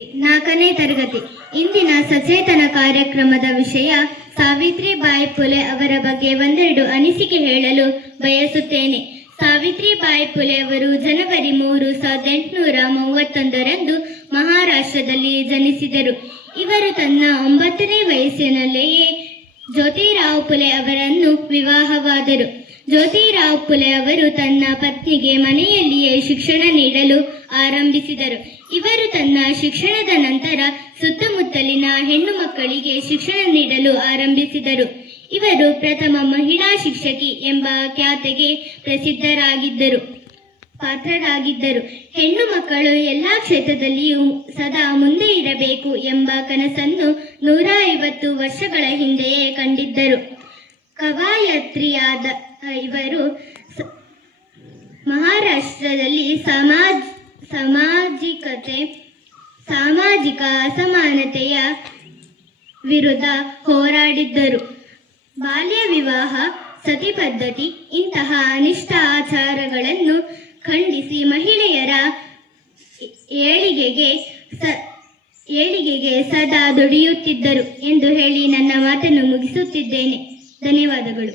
4ನೇ ತರಗತಿ. ಇಂದಿನ ಸಚೇತನ ಕಾರ್ಯಕ್ರಮದ ವಿಷಯ ಸಾವಿತ್ರಿಬಾಯಿ ಫುಲೆ ಅವರ ಬಗ್ಗೆ ಒಂದೆರಡು ಅನಿಸಿಕೆ ಹೇಳಲು ಬಯಸುತ್ತೇನೆ. ಸಾವಿತ್ರಿಬಾಯಿ ಫುಲೆ ಅವರು ಜನವರಿ 3, 1831ರಂದು ಮಹಾರಾಷ್ಟ್ರದಲ್ಲಿ ಜನಿಸಿದರು. ಇವರು ತನ್ನ 9ನೇ ವಯಸ್ಸಿನಲ್ಲಿಯೇ ಜ್ಯೋತಿರಾವ್ ಫುಲೆ ಅವರನ್ನು ವಿವಾಹವಾದರು. ಜ್ಯೋತಿರಾವ್ ಫುಲೆ ಅವರು ತನ್ನ ಪತ್ನಿಗೆ ಮನೆಯಲ್ಲಿಯೇ ಶಿಕ್ಷಣ ನೀಡಲು ಆರಂಭಿಸಿದರು. ಇವರು ತನ್ನ ಶಿಕ್ಷಣದ ನಂತರ ಸುತ್ತಮುತ್ತಲಿನ ಹೆಣ್ಣು ಮಕ್ಕಳಿಗೆ ಶಿಕ್ಷಣ ನೀಡಲು ಆರಂಭಿಸಿದರು. ಇವರು ಪ್ರಥಮ ಮಹಿಳಾ ಶಿಕ್ಷಕಿ ಎಂಬ ಖ್ಯಾತಿಗೆ ಪಾತ್ರರಾಗಿದ್ದರು. ಹೆಣ್ಣು ಮಕ್ಕಳು ಎಲ್ಲ ಕ್ಷೇತ್ರದಲ್ಲಿಯೂ ಸದಾ ಮುಂದೆ ಇರಬೇಕು ಎಂಬ ಕನಸನ್ನು 150 ವರ್ಷಗಳ ಹಿಂದೆಯೇ ಕಂಡಿದ್ದರು. ಕವಯತ್ರಿಯಾದ ಇವರು ಮಹಾರಾಷ್ಟ್ರದಲ್ಲಿ ಸಾಮಾಜಿಕ ಅಸಮಾನತೆಯ ವಿರುದ್ಧ ಹೋರಾಡಿದ್ದರು. ಬಾಲ್ಯ ವಿವಾಹ, ಸತಿ ಪದ್ಧತಿ ಇಂತಹ ಅನಿಷ್ಟ ಆಚಾರಗಳನ್ನು ಖಂಡಿಸಿ ಮಹಿಳೆಯರ ಏಳಿಗೆಗೆ ಸದಾ ದುಡಿಯುತ್ತಿದ್ದರು ಎಂದು ಹೇಳಿ ನನ್ನ ಮಾತನ್ನು ಮುಗಿಸುತ್ತಿದ್ದೇನೆ. ಧನ್ಯವಾದಗಳು.